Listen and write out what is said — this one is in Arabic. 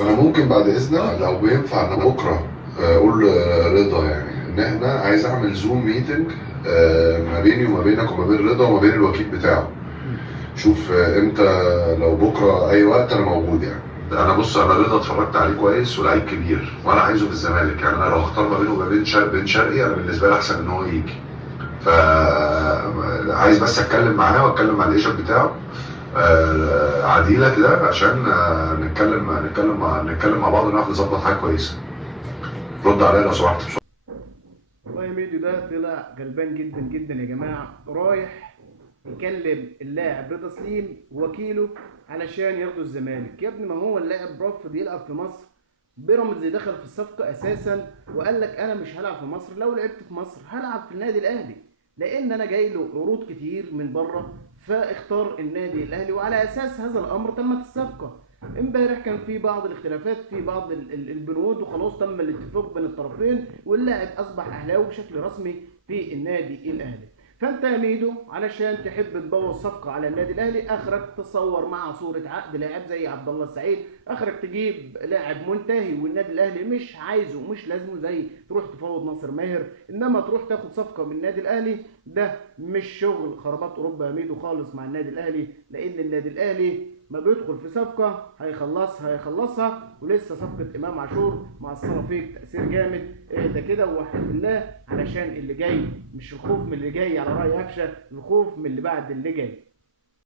انا ممكن بعد اذنك لو بينفع انا بكره اقول رضا يعني ان احنا عايز اعمل زوم ميتنج ما بيني وما بينك وما بين رضا وما بين الوكيل بتاعه. شوف امتى، لو بكره اي وقت انا موجود يعني. انا بص، انا رضا اتفرجت عليه كويس ولعيب كبير وانا عايزه في الزمالك، يعني انا لو اختار ما بينه وما بين بن شرقي انا بالنسبه لي احسن ان هو يجي. ف عايز بس اتكلم معاه واتكلم مع الايجنت بتاعه عديله كده عشان نتكلم مع بعض ونعرف نظبط حاجه كويسه. رد عليا لو سمحت بسرعه. والله ميدو ده طلع غلبان جدا جدا يا جماعة، رايح يكلم اللاعب رضا سليم وكيله علشان ياخدوا الزمالك. يا ابني ما هو اللاعب رافض يلعب في مصر. بيراميدز دخل في الصفقة اساسا وقال لك انا مش هلعب في مصر، لو لعبت في مصر هلعب في النادي الاهلي، لان انا جاي له عروض كتير من بره، فاختار النادي الاهلي وعلى اساس هذا الامر تمت الصفقة. امبارح كان في بعض الاختلافات في بعض البنود، وخلاص تم الاتفاق بين الطرفين واللاعب اصبح اهلاوي بشكل رسمي في النادي الاهلي. فانت يا ميدو علشان تحب تبوظ صفقه على النادي الاهلي اخرك تصور مع صوره عقد لاعب زي عبد الله السعيد، اخرك تجيب لاعب منتهي والنادي الاهلي مش عايزه مش لازمه، زي تروح تفاوض ناصر ماهر، انما تروح تاخد صفقه من النادي الاهلي. ده مش شغل خرابات اوروبا يا ميدو خالص مع النادي الاهلي، لان النادي الاهلي ما بيدخل في صفقه هيخلصها. ولسه صفقه امام عاشور مأثره فيك تاثير جامد. اهدى كده ووحد الله علشان اللي جاي، مش الخوف من اللي جاي على راي قفشه، الخوف من اللي بعد اللي جاي.